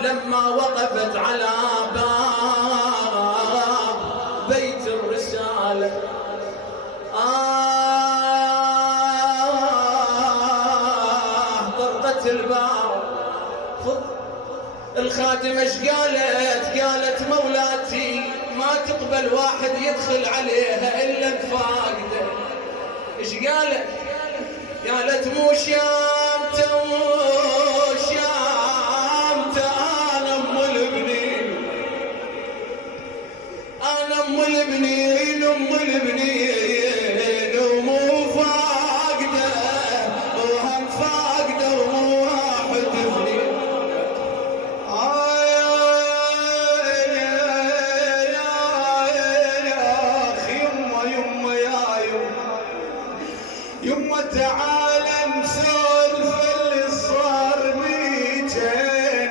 لما وقفت على باب بيت الرسالة. طرقت الباب. الخادمة ايش قالت؟ قالت مولاتي ما تقبل واحد يدخل عليها إلا الفاقدة. ايش قالت؟ قالت مو شامته أنا أم البنين، أنا أم البنين، أم البنين ومو فاقدة، وهم فاقدة ومو واحد اثنين. يما تعال نسولف اللي صار بيجن،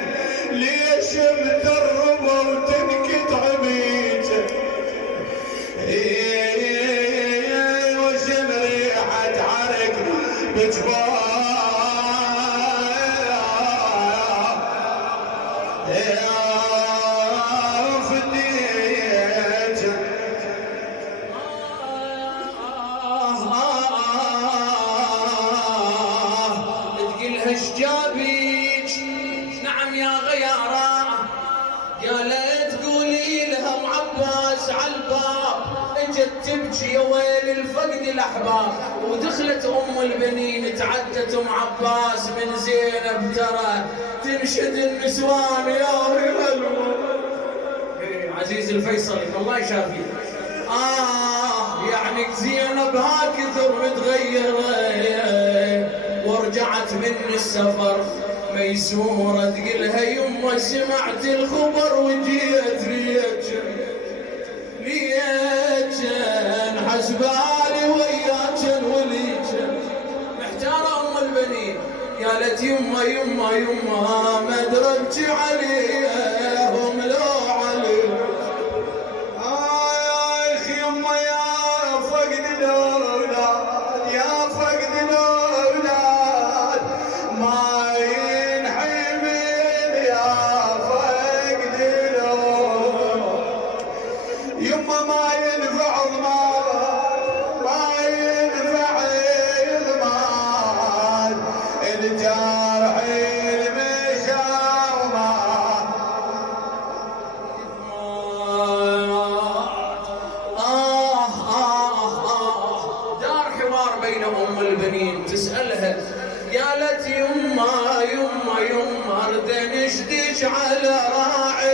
ليش مدربة وتنقطع بيجن؟ وشم ريحة عرق بجبال جابيج. نعم يا غيارة. قالت قولي لها ام عباس على الباب. اجت تبكي يا ويل الفقد الاحباب. ودخلت ام البنين تعدت ام عباس من زينب ترى تنشد النسوان يا هلو. عزيز الفيصلي الله يشافيك. يعني زينب هكذا متغيره ورجعت من السفر ميسورة تقلها يمه سمعت الخبر وجيت ليجن حسبالي وياجن وليجن. محتارة ام البنين قالت يمه يمه يمه ما دربت عليهم لو عليهم. يا اخي يمه يا فقد الاولاد، يا فقد الاولاد ما ينحمل، يا فقد الاولاد يمه ما ينفع ضمان، ما ينفع ضمان الجرح المشاومات. دار حوار بين ام البنين تسألها قالت يما يما يما اريد نشدج على راعي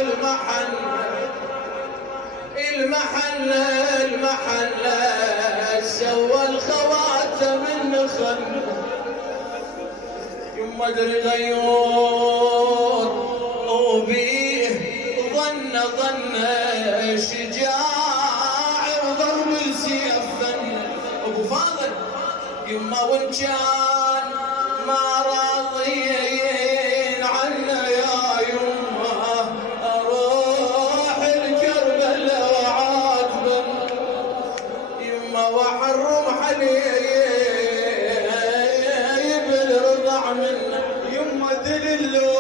المحلة سوى الخواتم النخل. يما ادري غيور وبيه ظن شجاع وضرب السيف فن. ابو فاضل يما وان كان ما راضيين عنا يا يما اروح الكربلاء وعاتبا يما واحرم حليب بالرضع منا. يما دللول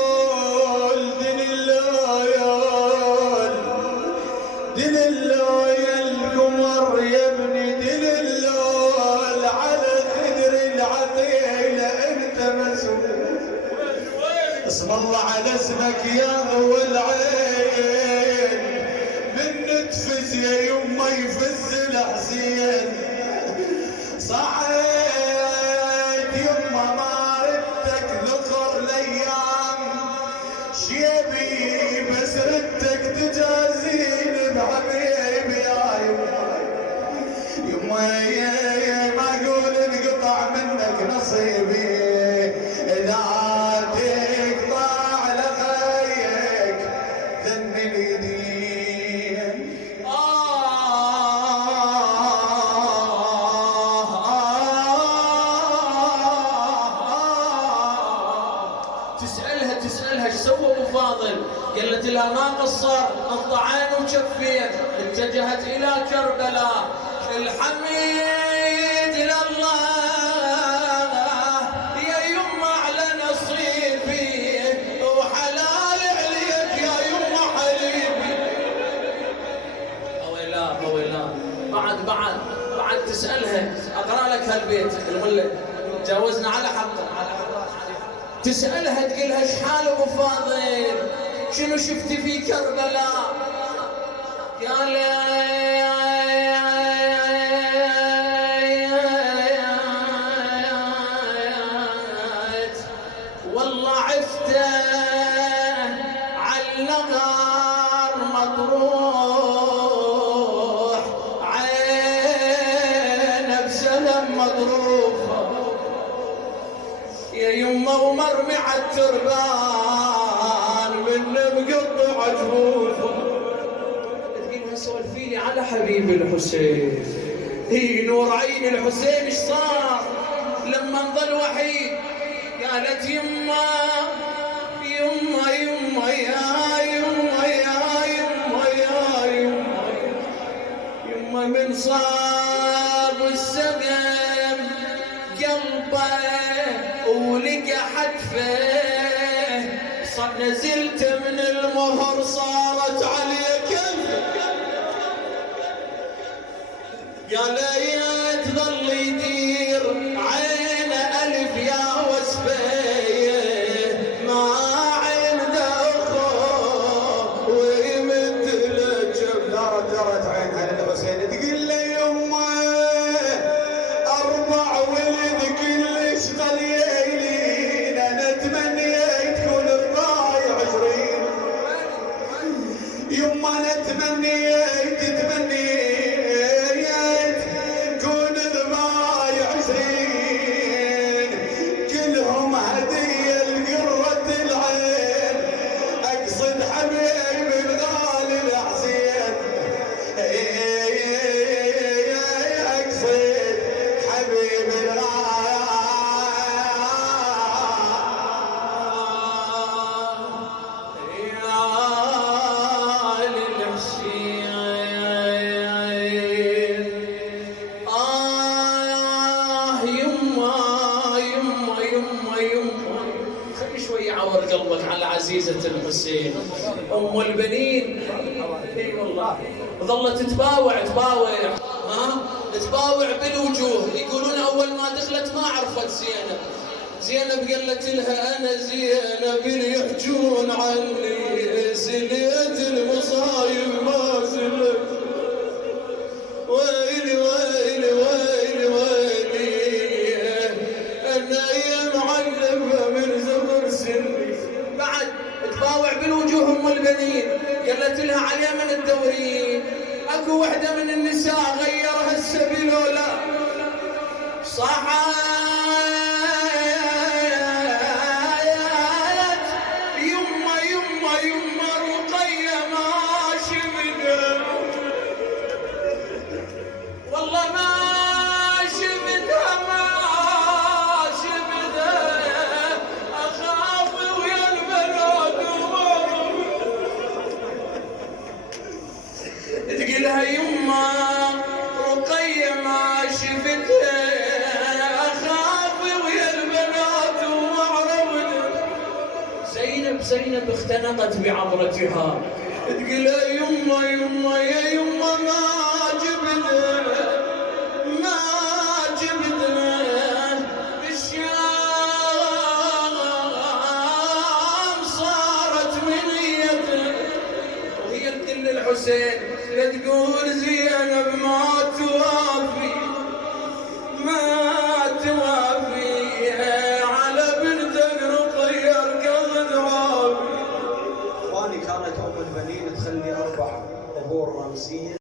القمر يا ابني دللول على خدر العقيلة انت مسؤول. اسم الله على اسمك يا ذو العين، من تفز يا يما يفز الحسين. صحيت يما ما ردتك ذكر الايام شيبي، بس ردتك تجازيني بحبيبي يا يما يما ما اقول انقطع منك نصيبي، اذا تقطع لخيك ذنب اليدين. تسألها ايش سوى ابو فاضل؟ قالت لها ما قصر انطعين وشفين. اتجهت الى كربلاء الحميد لله يا يما على نصيبي وحلال علي البيت المله تجاوزنا على حقه. تسألها تقولها ايش حال ابو فاضل؟ شنو شفتي في كربلاء؟ قال والله عفته عالنغار مطروح عينه بسلم مضروفه يا يمه ومرمي عالتربان من مقطع جفوفه. تقولها سولفيلي على حبيبي الحسين. هي نور عين الحسين ايش صار لما انظل وحيد؟ قالت يما يما يما يا يما يا يما يا يما يما من صاب السقم قلبه ولقى حتفه صار نزلت من المهر صارت علي كلفه. قال يا تظل يدير عينه ألف يا وسفيه ما عنده أخو ويمد له جب. دارت عينها للحسين تقول له يمه اربع ولد كلش غليلين انا تمنيت تكون الراي 20. يمه انا تمنيت كون الراي 20 كلهم هديه لقرة العين اقصد حبيب الغالي الحسين اقصد حبيب الغالي خلي شوي عور قلبك على عزيزة الحسين أم البنين. اي والله ظلت تباوع تباوع بالوجوه. يقولون أول ما دخلت ما عرفت زينب قالت لها أنا زينب اللي يحجون عني سليت المصايب ما سلت ويلي ويلي ويلي ويلي أنا يا معلمة من زمر سني. بعد تباوع بالوجوه أم البنين. قالت لها على من الدورين اكو وحده من النساء غيرها السبيل ولا صحات يما يما يما رقية ما شفتها والله ما شفتها اخاف ويا البنات تقولها يما رقية ما شفتها اخاف ويا البنات ومعرفتها. زينب اختنقت بعبرتها تقولها يما يما يا يما ما جبتنا الشام صارت منيتنا. وهي تقول للحسين لا تقول زينب ما توافي على بنتك رقية اركضت عافي. اخواني كانت ام البنين تخلي 4 قبور رمزيه